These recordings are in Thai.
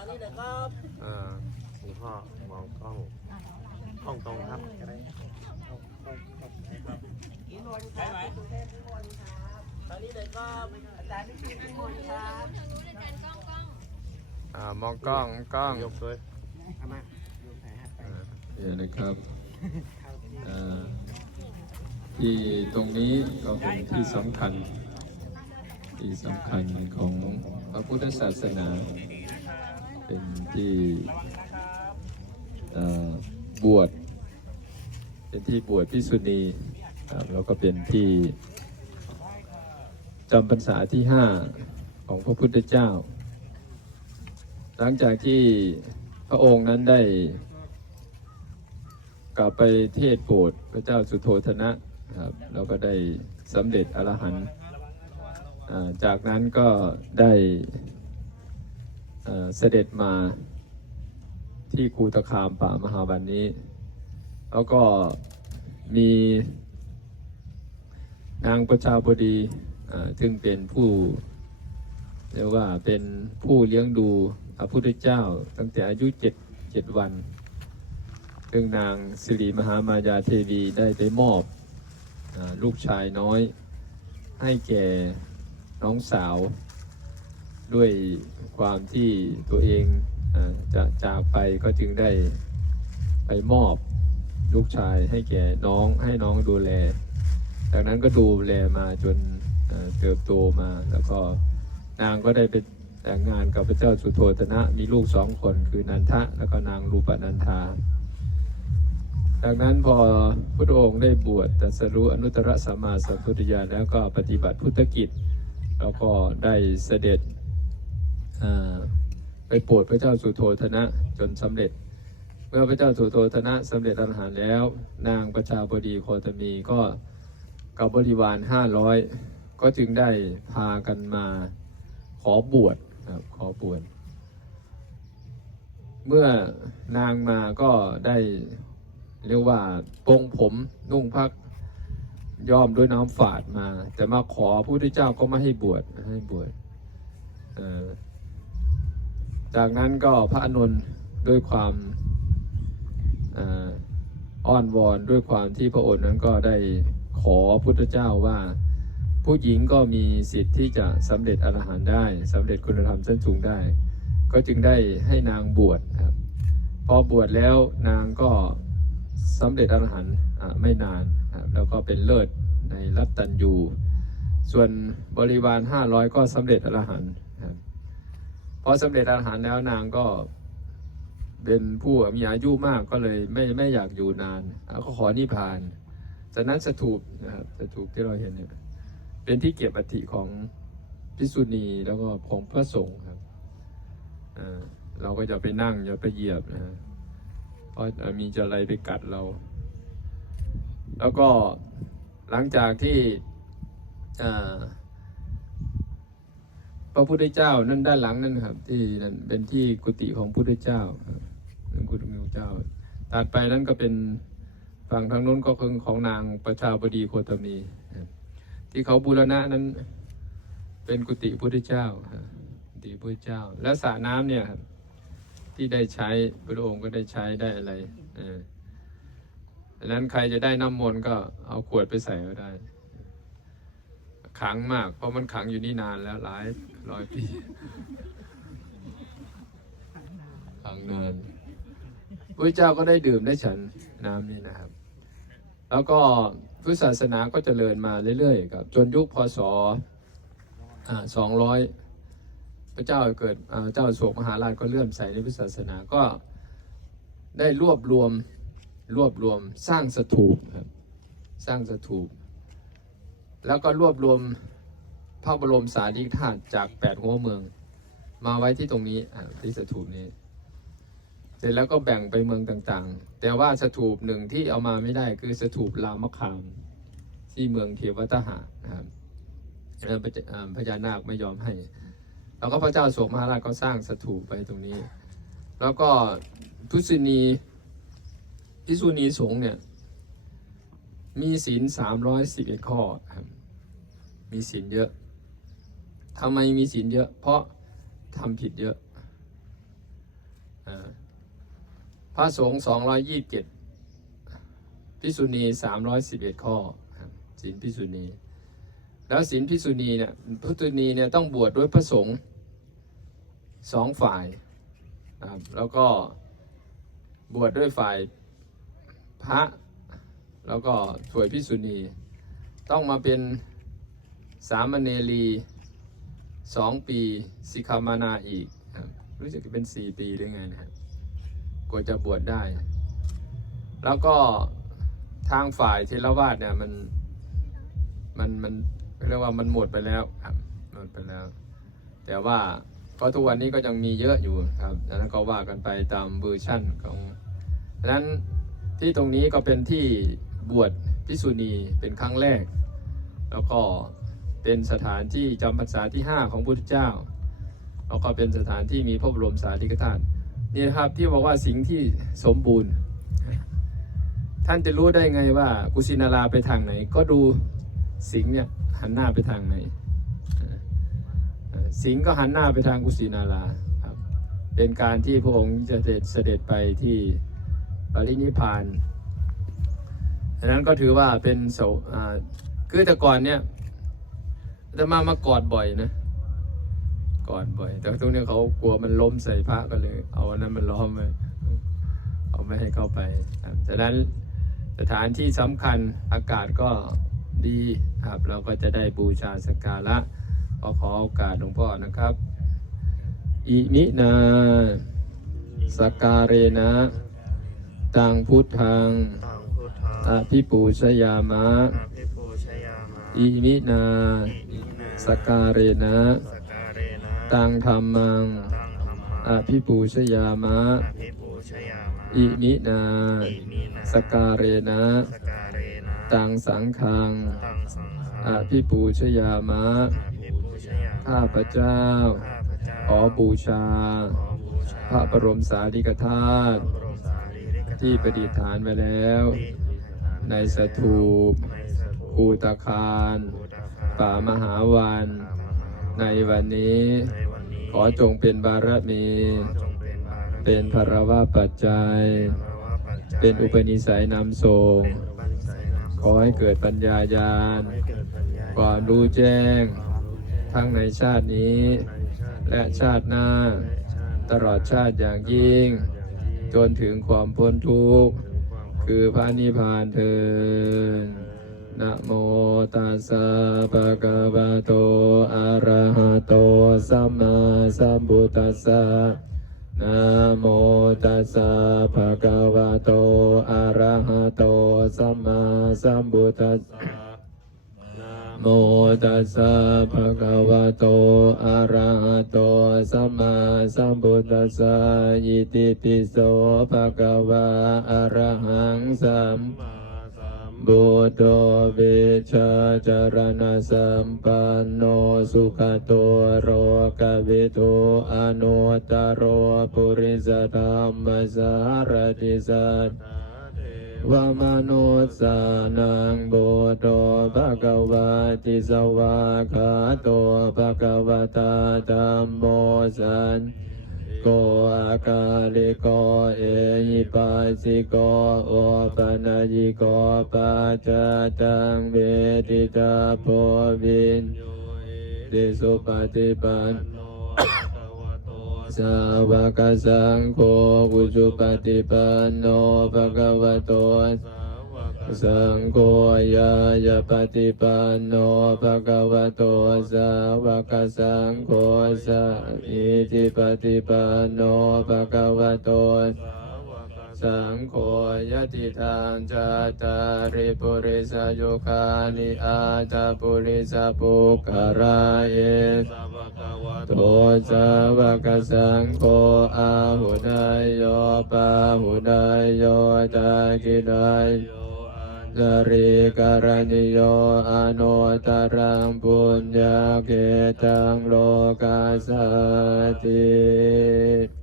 างนี้เลยครับเออหลวงพ่อมองกล้องกล้องตรงครับทางนี้เลยครับอาจารย์พี่พี่มนครับอ่ามองกล้องกล้องยกเลยเอามาดูแผลให้อ่าเนี่ยนะครับอ่าที่ตรงนี้ก็เป็นที่สำคัญที่สำคัญของพระพุทธศาสนา เป็นที่บวชเป็นที่บวชพิสุณีแล้วก็เป็นที่จำพรรษาที่ห้าของพระพุทธเจ้า หลังจากที่พระองค์นั้นได้กลับไปเทศโปรดพระเจ้าสุโธธนะครับแล้วก็ได้สำเร็จอรหันต์จากนั้นก็ได้ เสด็จมาที่คูตคามป่ามหาวันนี้ แล้วก็มีนางประชาบดีอ่าซึ่งเป็นผู้เรียกว่าเป็นผู้เลี้ยงดูพระพุทธเจ้าตั้งแต่อายุเจ็ดเจ็ดวัน ซึ่งนางสิริมหามายาเทวีได้ไปมอบอลูกชายน้อย ให้แก่น้องสาว ด้วยความที่ตัวเองอจะจากไปก็จึงได้ไปมอบลูกชายให้แก่น้องให้น้องดูแล จากนั้นก็ดูแลมาจนเติบโตมา แล้วก็นางก็ได้ไปแต่งงานกับพระเจ้าสุโธทนะ มีลูกสองคนคือนันทะ แล้วก็นางรูปนันทา จากนั้นพอพระองค์ได้บวชตรัสรู้อนุตตรสัมมาสัมพุทธญาณแล้วก็ปฏิบัติพุทธกิจ แล้วก็ได้เสด็จ ไปโปรดพระเจ้าสุโธทนะจนสำเร็จ เมื่อพระเจ้าสุโธทนะสำเร็จอรหันแล้ว นางประชาบดีโคตมีก็กับบริวารห้าร้อยก็จึงได้พากันมาขอบวชครับขอบวชเมื่อนางมาก็ได้เรียกว่าปงผมนุ่งพักย้อมด้วยน้ำฝาดมา แต่มาขอพระพุทธเจ้าก็ไม่ให้บวชให้บวชเอ่อ จากนั้นก็พระอานนด้วยความอ้อนวอนด้วยความที่พระองค์นั้นก็ได้ขอพระพุทธเจ้าว่า ผู้หญิงก็มีสิทธิ์ที่จะสำเร็จอรหันต์ได้สำเร็จคุณธรรมชั้นสูงได้ ก็จึงได้ให้นางบวชครับพอบวชแล้วนางก็สำเร็จอรหันต์ไม่นานครับแล้วก็เป็นเลิศในรัตตัญยูส่วนบริวาร 500 ก็สำเร็จอรหันต์ อสำเร็จอรหันต์แล้วนางก็เป็นผู้มีอายุมากก็เลยไม่ไม่อยากอยู่นานก็ขอนิพพานจากนั้นสถูปนะครับสถูปที่เราเห็นเนี่ยเป็นที่เก็บอัฐิของพิสุณีแล้วก็ของพระสงฆ์ครับเราก็จะไปนั่งอย่าไปเหยียบนะฮะเพราะมีจะอะไรไปกัดเรา แล้วก็หลังจากที่อ่า พระพุทธเจ้านั่นด้านหลังนั่นครับ ที่นั่นเป็นที่กุฏิของพระพุทธเจ้านั่นกุฏิของพระเจ้าตัดไปนั่นก็เป็นฝั่งทางนู้นก็คือของนางประชาบดีโคตมี ที่เขาบูรณะนั้นเป็นกุฏิพุทธเจ้ากุฏิพุทธเจ้า แล้วสระน้ำเนี่ยครับที่ได้ใช้พระองค์ก็ได้ใช้ได้อะไรออดังนั้นใครจะได้น้ำมนต์ก็เอาขวดไปใส่ก็ได้ขังมาก เพราะมันขังอยู่นี่นานแล้วหลาย ร้อยปีขังนานพระเจ้าก็ได้ดื่มได้ฉันน้ำนี่นะครับ แล้วก็พุทธศาสนาก็เจริญมาเรื่อยๆครับจนยุคพศสองร้อยพระเจ้าเกิดเจ้าโศกมหาราชก็เลื่อมใสในพุทธศาสนาก็ได้รวบรวมรวบรวมสร้างสถูปครับสร้างสถูป แล้วก็รวบรวม พระบรมสารีริกธาตุจากแปดหัวเมือง มาไว้ที่ตรงนี้ที่สถูปนี้ เสร็จแล้วก็แบ่งไปเมืองต่างๆ แต่ว่าสถูปหนึ่งที่เอามาไม่ได้คือสถูปรามคาม ที่เมืองเทวตหะนะครับพระเจ้าอ่าพญานาคไม่ยอมให้ แล้วก็พระเจ้าโศกมหาราชก็สร้างสถูปไปตรงนี้ แล้วก็พุทธินีพิสุนีสง์เนี่ยมีศีลสามร้อยสิบเอ็ดข้อ มีศีลเยอะ ทำไมมีศีลเยอะ เพราะทำผิดเยอะอพระสงฆ์สองร้อยยี่สิบเจ็ดพิสุณีสามร้อยสิบเอ็ดข้อศีลพิสุณี แล้วศีลพิสุณีเนี่ยพิสุณีเนี่ยต้องบวชด้วยพระสงฆ์สองฝ่ายนะครับแล้วก็บวชด้วยฝ่ายพระ แล้วก็ถวยพิสุณี ต้องมาเป็นสามเณรี สองปีสิกขามานาอีกครับรู้สึกจะเป็นสี่ปีหรือไงนะครับกว่าจะบวชได้ แล้วก็ทางฝ่ายเทรวาสเนี่ยมันมันมันเรียกว่ามันหมดไปแล้วครับหมดไปแล้ว แต่ว่าก็ทุกวันนี้ก็ยังมีเยอะอยู่ครับนั้นก็ว่ากันไปตามเวอร์ชั่นของดังนั้นที่ตรงนี้ก็เป็นที่บวชพิสุณีเป็นครั้งแรก แล้วก็ เป็นสถานที่จำพรรษาที่ 5 ของพุทธเจ้า แล้วก็เป็นสถานที่มีพระบรมสารีริกธาตุนี่นะครับที่บอกว่าสิ่งที่สมบูรณ์ ท่านจะรู้ได้ไงว่ากุสินาราไปทางไหน ก็ดูสิงห์เนี่ยหันหน้าไปทางไหน สิงห์ก็หันหน้าไปทางกุสินาราครับเป็นการที่พระองค์จะเสด็จเสด็จไปที่ปรินิพานดังนั้นก็ถือว่าเป็นโสอ่าคือแต่ก่อนเนี่ย อาตมามากอดบ่อยนะ กอดบ่อย แต่ตรงเนี้ยเขากลัวมันล้มใส่พระก็เลย เอาอันนั้นมันล้อมไว้เอาไม่ให้เข้าไปครับฉะนั้นสถานที่สำคัญอากาศก็ดีครับ เราก็จะได้บูชาสักการะก็ขอโอกาสหลวงพ่อนะครับอิมินาสกการเรนะตังพุทธังตังพุทธาอภิปูชยามะอาภิปูชยามะอิมินาอินา สกการเรนะสการเรนะตังธรรมังตังธรรมะอภิปูชยามะอาภิปูชยามะอิมินาอิมินาสกการเรนะสการเรนะตังสังฆังตังสังฆาอภิปูชยามะอาภิปูชยามะข้าพเจ้า ข้าพเจ้าขอบูชา ขอบูชาพระบรมสารีริกธาตุบรมสารีริกธาตุที่ประดิษฐานไว้แล้ว ที่ประดิษฐานในสถูป ในสถูปภูตาคารภูตาคาร ป่ามหาวันป่ามหาในวันนี้ในวันนี้ ขอจงเป็นบารมีจงเป็นบารมี เป็นภรวะปัจจัยภาวะปัจจัยเป็นอุปนิสัยนำส่งเป็นอุปนิสัยนำขอให้เกิดปัญญาญาณให้เกิดปัญญาความรู้แจ้งความรู้แจ้ง ทั้งในชาตินี้ในชาติและชาติหน้าและชาติตลอดชาติอย่างยิ่ง จนถึงความพ้นทุกข์ คือพระนิพพานเทิน นะโมตัสสะภะคะวะโต อะระหะโต สัมมาสัมพุทธัสสะนะโมตัสสะภะคะวะโต อะระหะโต สัมมาสัมพุทธัสสะโมตัสสะภะคะวะโต อะระหะโต สัมมาสัมพุทธัสสะอิติปิโสภะคะวะอะระหังสัมมา บุตโตเวชาจารณสัมปันโนสุขโตโรกวิโตอนุตตรโรปุริสธรรมสารติสัตวามนุสานังบโตภะคะวะติสวาคาโตภะคะวะตาธัมโมสัน โกอาคาลิโกเอหิปัสสิโกโอปะนายิโกปัจจตังเวทิตาโพวินติสุปฏิปันสาวกสังโฆอุจุปฏิปันโนภะคะวะโต สังโฆยายาปฏิปันโนภะคะวะโตสาวกสังโฆสัอิติปฏิปันโนภะคะวะโตสังโฆยติทางจัตาริปุริสยุคานิอาตาปุริสปุกขราเอโตสาวกสังโฆอาหุนายโยปาหุนายโยตากินายโย สริการณิโยอโนตรังปุญญาเกตังโลกาสติ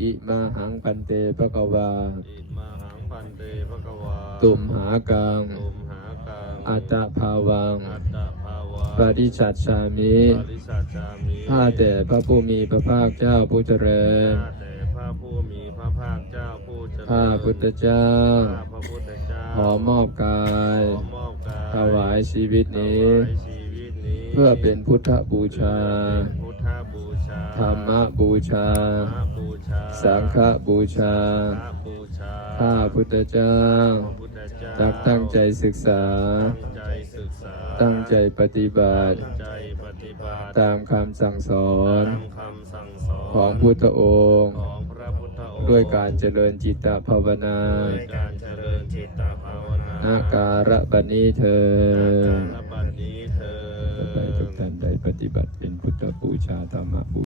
อิมาหังปันเตภะคะวาอิมาหังพันเตภะคะวาตุมหากังตุมหากังอัตตภาวังอัตตภาวะปริชัดชามิปริสัจจามิข้าแต่พระผู้มีพระภาคเจ้าผู้เจริญข้าแต่พระผู้มีพระภาคเจ้าผู้เจริญข้าพุทธเจ้าข้าพระพุทธเจ้า อมอบกายขอมอบกายถวายชีวิตนี้ถวายชีวิตนี้ เพื่อเป็นพุทธบูชาพุทธบูชาธรรมบูชาธรรมบูชา สังฆบูชาพระบูชาข้าพุทธเจ้าพระพุทธเจ้าจักตั้งใจศึกษาตั้งใจศึกษา ตั้งใจปฏิบัติตั้งใจปฏิบัติตามคำสั่งสอนตามคำสั่งสอน ของพุทธองค์ของพระพุทธองค์ ด้วยการเจริญจิตตภาวนา อาการะบัดนี้เธออาการบัดนี้เธอต่อไปทุกท่านได้ปฏิบัติเป็นพุทธบูชาธรรมบู